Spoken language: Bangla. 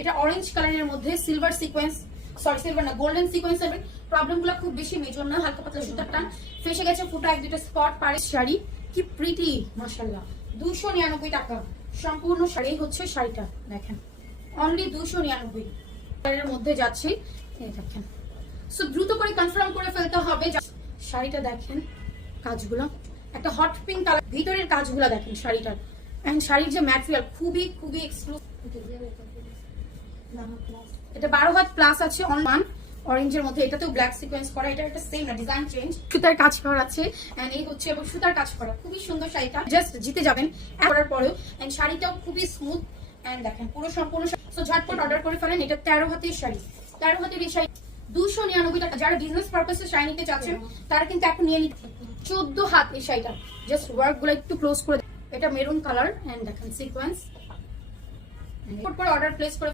এটা অরেঞ্জ কালারের মধ্যে সিলভার সিকোয়েন্স, সরি সিলভার না, গোল্ডেন সিকোয়েন্স এর প্রবলেম গুলো খুব বেশি মেজর না, হালকা পাতলা সুতার টান, ফেসে গেছে ফুটা এক দুটো স্পট। পাড়ের শাড়ি কি প্রিটি মাশাআল্লাহ, 299 টাকা সম্পূর্ণ শাড়ি। হচ্ছে শাড়িটা দেখেন অনলি 299 এর মধ্যে যাচ্ছে, এই দেখেন। সো দ্রুত করে কনফার্ম করে ফেলতে হবে। শাড়িটা দেখেন কাজগুলো, একটা হট পিঙ্ক কালার, ভিতরের কাজগুলো দেখেন শাড়িটার, এন্ড শাড়ির যে ম্যাটেরিয়াল খুবই খুবই এক্সক্লুসিভ। এটা 12 হাত প্লাস আছে, অন অরেঞ্জের মধ্যে, এটাতেও ব্ল্যাক সিকোয়েন্স করা, এটা একটা সেম না, ডিজাইন চেঞ্জ, সুতার কাজ করা আছে এন্ড এই হচ্ছে, এবং সুতার কাজ করা, খুবই সুন্দর শাড়িটা। জাস্ট জিতে যাবেন করার পরেও, এন্ড শাড়িটাও খুবই স্মুথ এন্ড দেখেন পুরো সম্পূর্ণ। সো ঝটপট অর্ডার করে ফেলেন। এটা 13 হাতের শাড়ি, 13 হাতের এই শাড়ি 299 টাকা। যারা বিজনেস পারপাসে শাড়ি নিতে চাচ্ছেন তারা কিন্তু এখন নিয়ে নিতে। 14 হাত এই শাড়িটা, জাস্ট ওয়ার্ক গুলো একটু ক্লোজ করে, এটা মেরুন কালার এন্ড দেখেন সিকোয়েন্স। অর্ডার প্লেস করে